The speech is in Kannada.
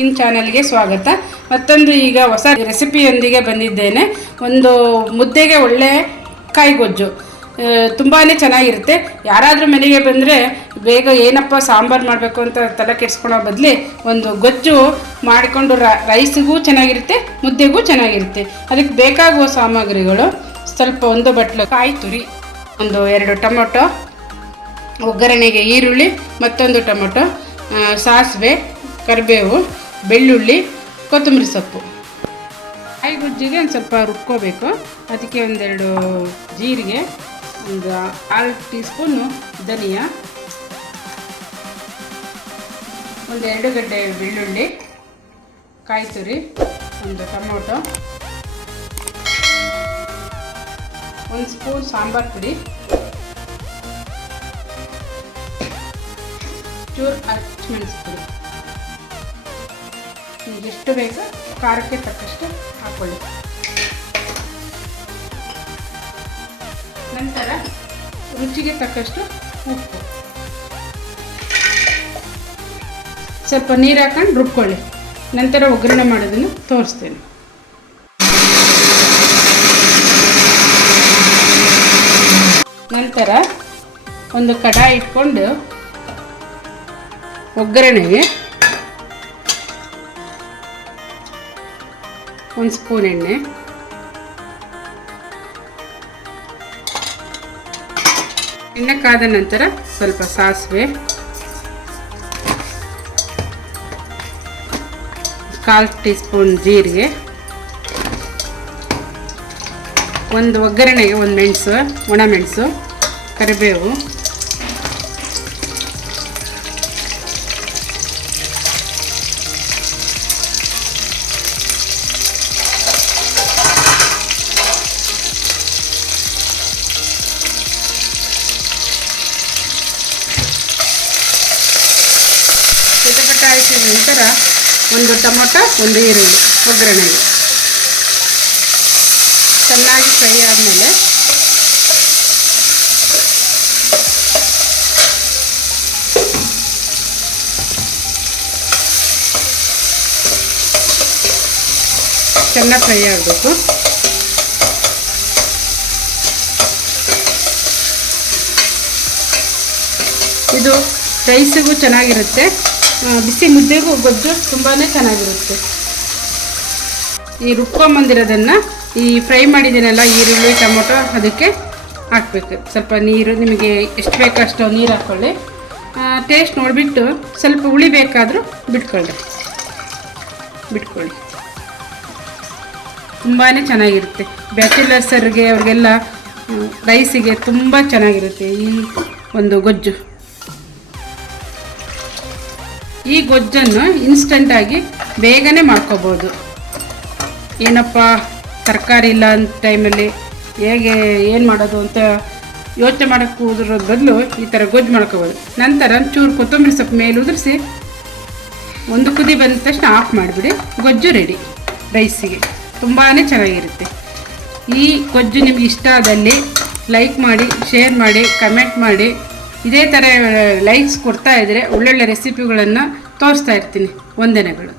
ಕುಕ್ಕಿಂಗ್ ಚಾನೆಲ್ಗೆ ಸ್ವಾಗತ. ಮತ್ತೊಂದು ಈಗ ಹೊಸ ರೆಸಿಪಿಯೊಂದಿಗೆ ಬಂದಿದ್ದೇನೆ. ಒಂದು ಮುದ್ದೆಗೆ ಒಳ್ಳೆ ಕಾಯಿಗೊಜ್ಜು ತುಂಬಾ ಚೆನ್ನಾಗಿರುತ್ತೆ. ಯಾರಾದರೂ ಮನೆಗೆ ಬಂದರೆ ಬೇಗ ಏನಪ್ಪ ಸಾಂಬಾರು ಮಾಡಬೇಕು ಅಂತ ತಲೆ ಕೆಡಿಸ್ಕೊಳ್ಳೋ ಬದಲು ಒಂದು ಗೊಜ್ಜು ಮಾಡಿಕೊಂಡು ರೈಸಿಗೂ ಚೆನ್ನಾಗಿರುತ್ತೆ, ಮುದ್ದೆಗೂ ಚೆನ್ನಾಗಿರುತ್ತೆ. ಅದಕ್ಕೆ ಬೇಕಾಗುವ ಸಾಮಗ್ರಿಗಳು: ಸ್ವಲ್ಪ ಒಂದು ಬಟ್ಲು ಕಾಯಿ ತುರಿ, ಒಂದು 2 ಟೊಮೊಟೊ, ಒಗ್ಗರಣೆಗೆ ಈರುಳ್ಳಿ, ಮತ್ತೊಂದು ಟೊಮೊಟೊ, ಸಾಸಿವೆ, ಕರಿಬೇವು, ಬೆಳ್ಳುಳ್ಳಿ, ಕೊತ್ತಂಬರಿ ಸೊಪ್ಪು. ಕಾಯಿಗೊಜ್ಜಿಗೆ ಒಂದು ಸ್ವಲ್ಪ ರುಬ್ಕೋಬೇಕು. ಅದಕ್ಕೆ 1-2 ಜೀರಿಗೆ, ಒಂದು 1/2 ಟೀ ಸ್ಪೂನು ಧನಿಯಾ, 1-2 ಗಡ್ಡೆ ಬೆಳ್ಳುಳ್ಳಿ, ಕಾಯಿ ತುರಿ, ಒಂದು ಟೊಮೊಟೊ, 1 ಸ್ಪೂನ್ ಸಾಂಬಾರು ಪುಡಿ, ಚೂರು ಹಸಿಮೆಣಸು ಪುಡಿ. ಎಷ್ಟು ಬೇಕೋ ಖಾರಕ್ಕೆ ತಕ್ಕಷ್ಟು ಹಾಕೊಳ್ಳಿ. ನಂತರ ರುಚಿಗೆ ತಕ್ಕಷ್ಟು ಉಪ್ಪು, ಸ್ವಲ್ಪ ನೀರು ಹಾಕೊಂಡು ರುಬ್ಕೊಳ್ಳಿ. ನಂತರ ಒಗ್ಗರಣೆ ಮಾಡೋದನ್ನು ತೋರಿಸ್ತೇನೆ. ನಂತರ ಒಂದು ಕಡಾಯಿ ಇಟ್ಕೊಂಡು ಒಗ್ಗರಣೆಗೆ 1 ಸ್ಪೂನ್ ಎಣ್ಣೆ, ಎಣ್ಣೆ ಕಾದ ನಂತರ ಸ್ವಲ್ಪ ಸಾಸಿವೆ, 1/4 ಟೀ ಸ್ಪೂನ್ ಜೀರಿಗೆ, ಒಂದು ಒಗ್ಗರಣೆಗೆ 1 ಮೆಣಸು, ಒಣಮೆಣಸು, ಕರಿಬೇವು, ಚಟಪಟ ಆಯಿತ ನಂತರ ಒಂದು ಟೊಮೊಟೊ, 1 ಈರುಳ್ಳಿ ಒಗ್ಗರಣೆಗೆ ಚೆನ್ನಾಗಿ ಫ್ರೈ ಆದಮೇಲೆ ಚೆನ್ನಾಗಿ ಫ್ರೈ ಆಗಬೇಕು. ಇದು ರೈಸಿಗೂ ಚೆನ್ನಾಗಿರುತ್ತೆ, ಬಿಸಿ ಮುದ್ದೆಗೂ ಗೊಜ್ಜು ತುಂಬಾ ಚೆನ್ನಾಗಿರುತ್ತೆ. ಈ ರುಬ್ಕೊಂಬಂದಿರೋದನ್ನು ಈ ಫ್ರೈ ಮಾಡಿದ್ದೀನಲ್ಲ ಈರುಳ್ಳಿ ಟೊಮೊಟೊ ಅದಕ್ಕೆ ಹಾಕಬೇಕು. ಸ್ವಲ್ಪ ನೀರು ನಿಮಗೆ ಎಷ್ಟು ಬೇಕೋ ಅಷ್ಟು ನೀರು ಹಾಕ್ಕೊಳ್ಳಿ. ಟೇಸ್ಟ್ ನೋಡಿಬಿಟ್ಟು ಸ್ವಲ್ಪ ಹುಳಿ ಬೇಕಾದರೂ ಬಿಟ್ಕೊಳ್ಳಿ. ತುಂಬಾ ಚೆನ್ನಾಗಿರುತ್ತೆ. ಬ್ಯಾಚುಲರ್ಸರಿಗೆ ಅವ್ರಿಗೆಲ್ಲ ರೈಸಿಗೆ ತುಂಬ ಚೆನ್ನಾಗಿರುತ್ತೆ ಈ ಒಂದು ಗೊಜ್ಜು. ಈ ಗೊಜ್ಜನ್ನು ಇನ್ಸ್ಟಂಟಾಗಿ ಬೇಗನೆ ಮಾಡ್ಕೋಬೋದು. ಏನಪ್ಪ ತರಕಾರಿ ಇಲ್ಲ ಅಂತ ಟೈಮಲ್ಲಿ ಏನು ಮಾಡೋದು ಅಂತ ಯೋಚನೆ ಮಾಡೋಕ್ಕೆ ಕೂದಿರೋದು ಬದಲು ಈ ಥರ ಗೊಜ್ಜು ಮಾಡ್ಕೋಬೋದು. ನಂತರ ಚೂರು ಕೊತ್ತಂಬರಿ ಸೊಪ್ಪು ಮೇಲೆ ಉದುರಿಸಿ ಒಂದು ಕುದಿ ಬಂದ ತಕ್ಷಣ ಆಫ್ ಮಾಡಿಬಿಡಿ. ಗೊಜ್ಜು ರೆಡಿ ರೈಸಿಗೆ. ತುಂಬಾ ಚೆನ್ನಾಗಿರುತ್ತೆ. ಈ ಗೊಜ್ಜು ನಿಮ್ಗೆ ಇಷ್ಟ ಆದಲ್ಲಿ ಲೈಕ್ ಮಾಡಿ, ಶೇರ್ ಮಾಡಿ, ಕಮೆಂಟ್ ಮಾಡಿ. ಇದೇ ಥರ ಲೈಕ್ಸ್ ಕೊಡ್ತಾ ಇದ್ದರೆ ಒಳ್ಳೊಳ್ಳೆ ರೆಸಿಪಿಗಳನ್ನು ತೋರಿಸ್ತಾ ಇರ್ತೀನಿ. ವಂದನೆಗಳು.